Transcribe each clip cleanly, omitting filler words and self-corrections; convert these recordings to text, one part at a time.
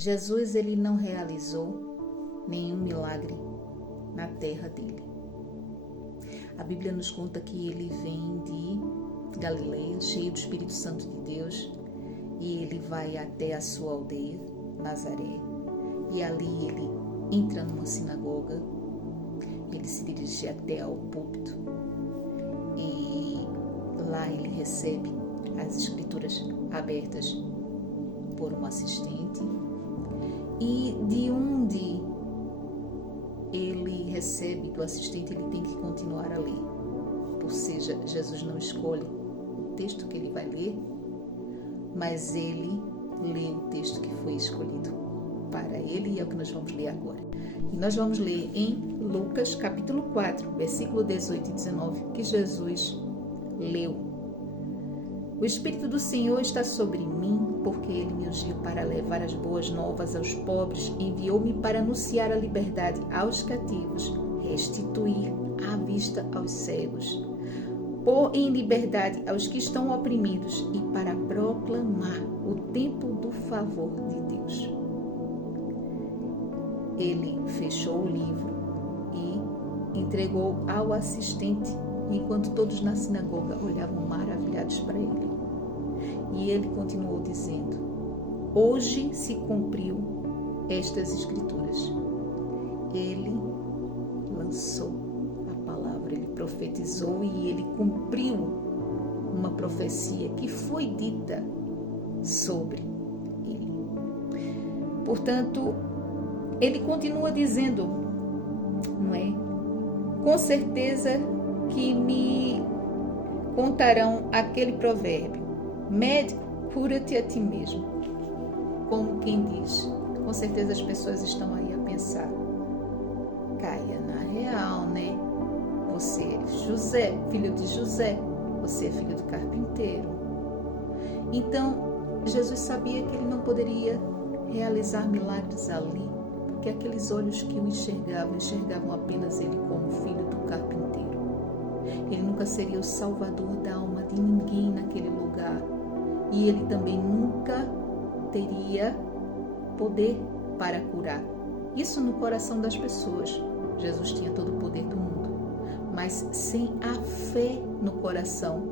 Jesus ele não realizou nenhum milagre na terra dele. A Bíblia nos conta que ele vem de Galileia, cheio do Espírito Santo de Deus, e ele vai até a sua aldeia, Nazaré, e ali ele entra numa sinagoga, ele se dirige até ao púlpito, e lá ele recebe as escrituras abertas por um assistente, e de onde ele recebe do assistente, ele tem que continuar a ler. Ou seja, Jesus não escolhe o texto que ele vai ler, mas ele lê o texto que foi escolhido para ele, e é o que nós vamos ler agora. E nós vamos ler em Lucas capítulo 4, versículo 18 e 19, que Jesus leu. O Espírito do Senhor está sobre mim, porque Ele me ungiu para levar as boas novas aos pobres, enviou-me para anunciar a liberdade aos cativos, restituir a vista aos cegos, pôr em liberdade aos que estão oprimidos e para proclamar o tempo do favor de Deus. Ele fechou o livro e entregou ao assistente, enquanto todos na sinagoga olhavam maravilhados para ele. E ele continuou dizendo: hoje se cumpriu estas escrituras. Ele lançou a palavra, ele profetizou e ele cumpriu uma profecia que foi dita sobre ele. Portanto, ele continua dizendo, não é? Com certeza que me contarão aquele provérbio: médico, cura-te a ti mesmo. Como quem diz, com certeza as pessoas estão aí a pensar: caia na real, né? Você é José, filho de José, você é filho do carpinteiro. Então, Jesus sabia que ele não poderia realizar milagres ali, porque aqueles olhos que o enxergavam apenas ele como filho do carpinteiro. Ele nunca seria o salvador da alma de ninguém naquele lugar. E ele também nunca teria poder para curar. Isso no coração das pessoas. Jesus tinha todo o poder do mundo. Mas sem a fé no coração,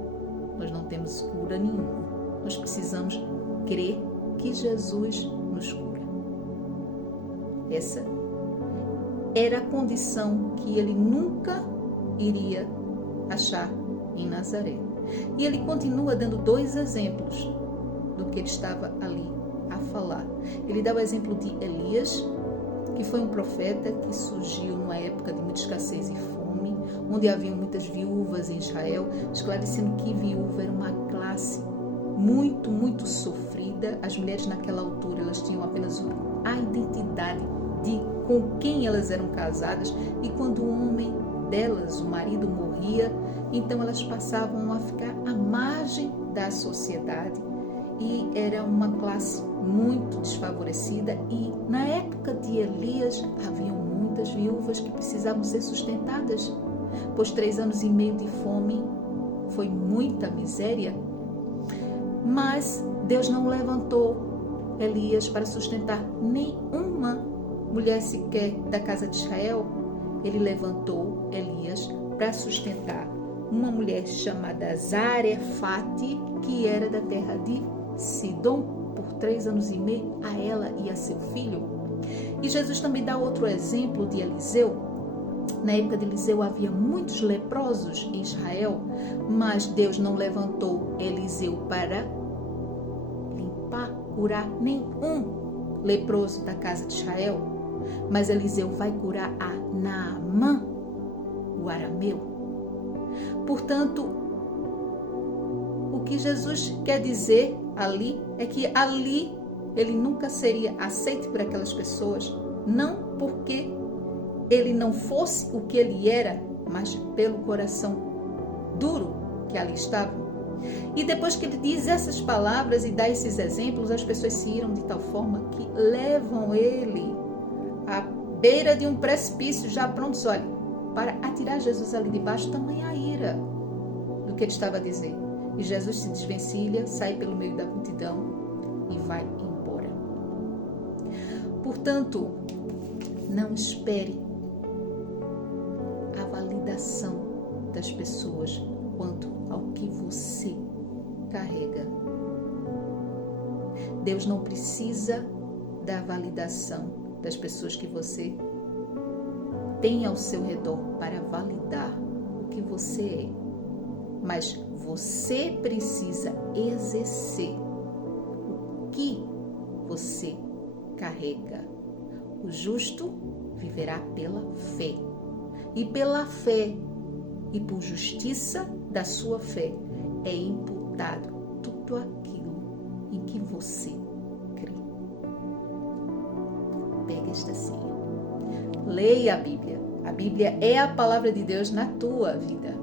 nós não temos cura nenhuma. Nós precisamos crer que Jesus nos cura. Essa era a condição que ele nunca iria achar em Nazaré. E ele continua dando 2 exemplos do que ele estava ali a falar. Ele dá o exemplo de Elias, que foi um profeta que surgiu numa época de muita escassez e fome, onde havia muitas viúvas em Israel, esclarecendo que viúva era uma classe muito, muito sofrida. As mulheres naquela altura, elas tinham apenas a identidade de com quem elas eram casadas, e quando o homem delas, o marido, morria, então elas passavam a ficar à margem da sociedade, e era uma classe muito desfavorecida. E na época de Elias haviam muitas viúvas que precisavam ser sustentadas, pois 3 anos e meio de fome foi muita miséria. Mas Deus não levantou Elias para sustentar nenhuma mulher sequer da casa de Israel. Ele levantou Elias para sustentar uma mulher chamada Zarefate, que era da terra de Sidom, por 3 anos e meio, a ela e a seu filho. E Jesus também dá outro exemplo de Eliseu. Na época de Eliseu havia muitos leprosos em Israel, mas Deus não levantou Eliseu para limpar, curar nenhum leproso da casa de Israel, mas Eliseu vai curar a Naamã, o arameu. Portanto, o que Jesus quer dizer ali é que ali ele nunca seria aceito por aquelas pessoas, não porque ele não fosse o que ele era, mas pelo coração duro que ali estava. E depois que ele diz essas palavras e dá esses exemplos, as pessoas se iram de tal forma que levam ele à beira de um precipício, já prontos, olha, para atirar Jesus ali debaixo, tamanha a ira do que ele estava a dizer. E Jesus se desvencilha, sai pelo meio da multidão e vai embora. Portanto, não espere a validação das pessoas quanto ao que você carrega. Deus não precisa da validação das pessoas que você tem ao seu redor para validar o que você é. Mas você precisa exercer o que você carrega. O justo viverá pela fé. E pela fé e por justiça da sua fé é imputado tudo aquilo em que você crê. Pega esta senha. Leia a Bíblia. A Bíblia é a palavra de Deus na tua vida.